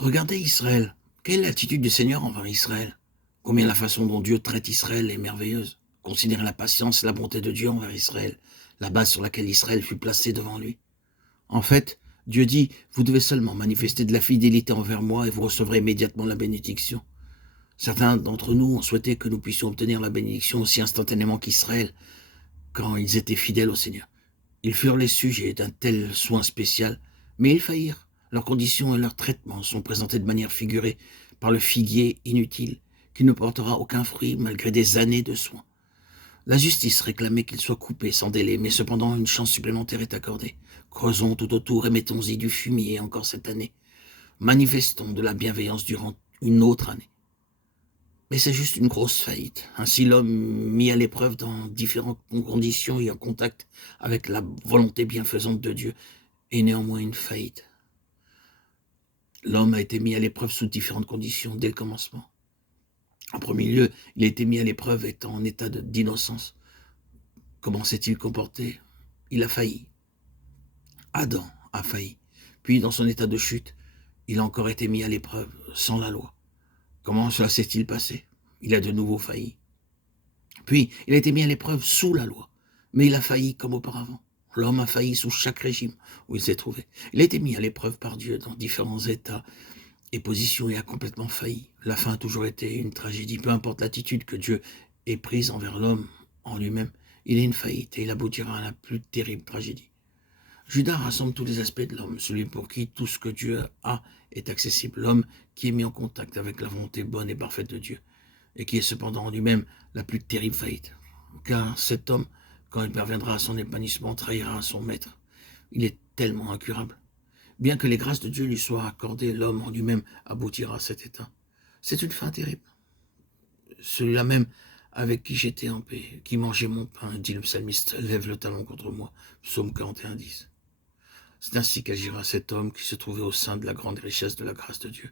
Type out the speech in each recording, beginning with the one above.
Regardez Israël. Quelle est l'attitude du Seigneur envers Israël? Combien la façon dont Dieu traite Israël est merveilleuse. Considérez la patience et la bonté de Dieu envers Israël, la base sur laquelle Israël fut placé devant lui. En fait, Dieu dit, vous devez seulement manifester de la fidélité envers moi et vous recevrez immédiatement la bénédiction. Certains d'entre nous ont souhaité que nous puissions obtenir la bénédiction aussi instantanément qu'Israël, quand ils étaient fidèles au Seigneur. Ils furent les sujets d'un tel soin spécial, mais ils faillirent. Leurs conditions et leurs traitements sont présentés de manière figurée par le figuier inutile, qui ne portera aucun fruit malgré des années de soins. La justice réclamait qu'il soit coupé sans délai, mais cependant une chance supplémentaire est accordée. Creusons tout autour et mettons-y du fumier encore cette année. Manifestons de la bienveillance durant une autre année. Mais c'est juste une grosse faillite. Ainsi, l'homme mis à l'épreuve dans différentes conditions et en contact avec la volonté bienfaisante de Dieu est néanmoins une faillite. L'homme a été mis à l'épreuve sous différentes conditions dès le commencement. En premier lieu, il a été mis à l'épreuve étant en état d'innocence. Comment s'est-il comporté? Il a failli. Adam a failli. Puis, dans son état de chute, il a encore été mis à l'épreuve sans la loi. Comment cela s'est-il passé? Il a de nouveau failli. Puis, il a été mis à l'épreuve sous la loi, mais il a failli comme auparavant. L'homme a failli sous chaque régime où il s'est trouvé. Il a été mis à l'épreuve par Dieu dans différents états et positions et a complètement failli. La fin a toujours été une tragédie. Peu importe l'attitude que Dieu ait prise envers l'homme en lui-même, il est une faillite et il aboutira à la plus terrible tragédie. Judas rassemble tous les aspects de l'homme, celui pour qui tout ce que Dieu a est accessible, l'homme qui est mis en contact avec la volonté bonne et parfaite de Dieu, et qui est cependant en lui-même la plus terrible faillite. Car cet homme, quand il parviendra à son épanouissement, trahira son maître. Il est tellement incurable. Bien que les grâces de Dieu lui soient accordées, l'homme en lui-même aboutira à cet état. C'est une fin terrible. Celui-là même avec qui j'étais en paix, qui mangeait mon pain, dit le psalmiste, lève le talon contre moi. Psaume 41, 10. C'est ainsi qu'agira cet homme qui se trouvait au sein de la grande richesse de la grâce de Dieu.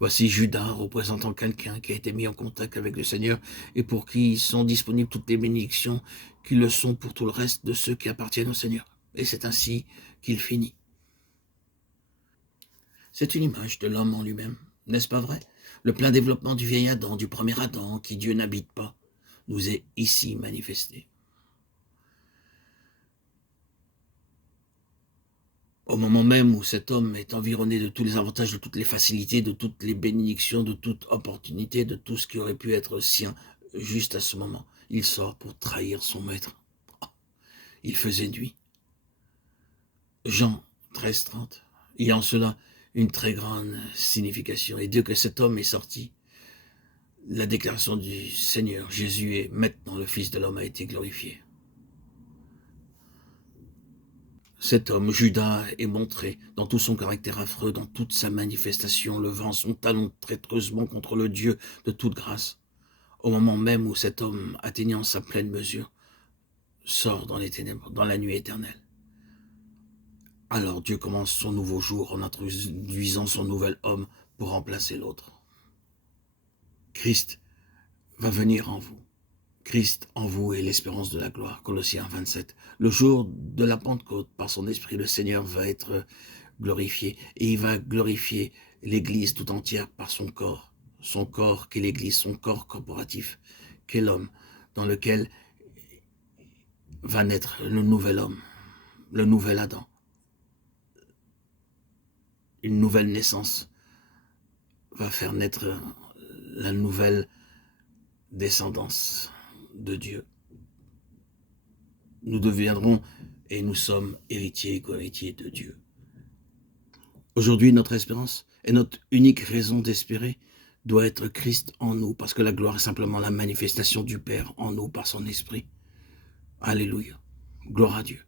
Voici Judas représentant quelqu'un qui a été mis en contact avec le Seigneur et pour qui sont disponibles toutes les bénédictions qui le sont pour tout le reste de ceux qui appartiennent au Seigneur. Et c'est ainsi qu'il finit. C'est une image de l'homme en lui-même, n'est-ce pas vrai? Le plein développement du vieil Adam, du premier Adam, qui Dieu n'habite pas, nous est ici manifesté. Au moment même où cet homme est environné de tous les avantages, de toutes les facilités, de toutes les bénédictions, de toute opportunité, de tout ce qui aurait pu être sien, juste à ce moment, il sort pour trahir son maître. Il faisait nuit. Jean 13, 30. Il y a en cela une très grande signification. Et dès que cet homme est sorti, la déclaration du Seigneur, Jésus est maintenant le Fils de l'homme a été glorifié. Cet homme, Judas, est montré dans tout son caractère affreux, dans toute sa manifestation, levant son talon traîtreusement contre le Dieu de toute grâce. Au moment même où cet homme, atteignant sa pleine mesure, sort dans les ténèbres, dans la nuit éternelle. Alors Dieu commence son nouveau jour en introduisant son nouvel homme pour remplacer l'autre. Christ va venir en vous. Christ en vous est l'espérance de la gloire. Colossiens 27. Le jour de la Pentecôte, par son esprit, le Seigneur va être glorifié. Et il va glorifier l'Église tout entière par son corps. Son corps qu'est l'Église, son corps corporatif, qu'est l'homme, dans lequel va naître le nouvel homme, le nouvel Adam. Une nouvelle naissance va faire naître la nouvelle descendance de Dieu. Nous deviendrons et nous sommes héritiers et co-héritiers de Dieu. Aujourd'hui, notre espérance et notre unique raison d'espérer doit être Christ en nous, parce que la gloire est simplement la manifestation du Père en nous par son esprit. Alléluia. Gloire à Dieu.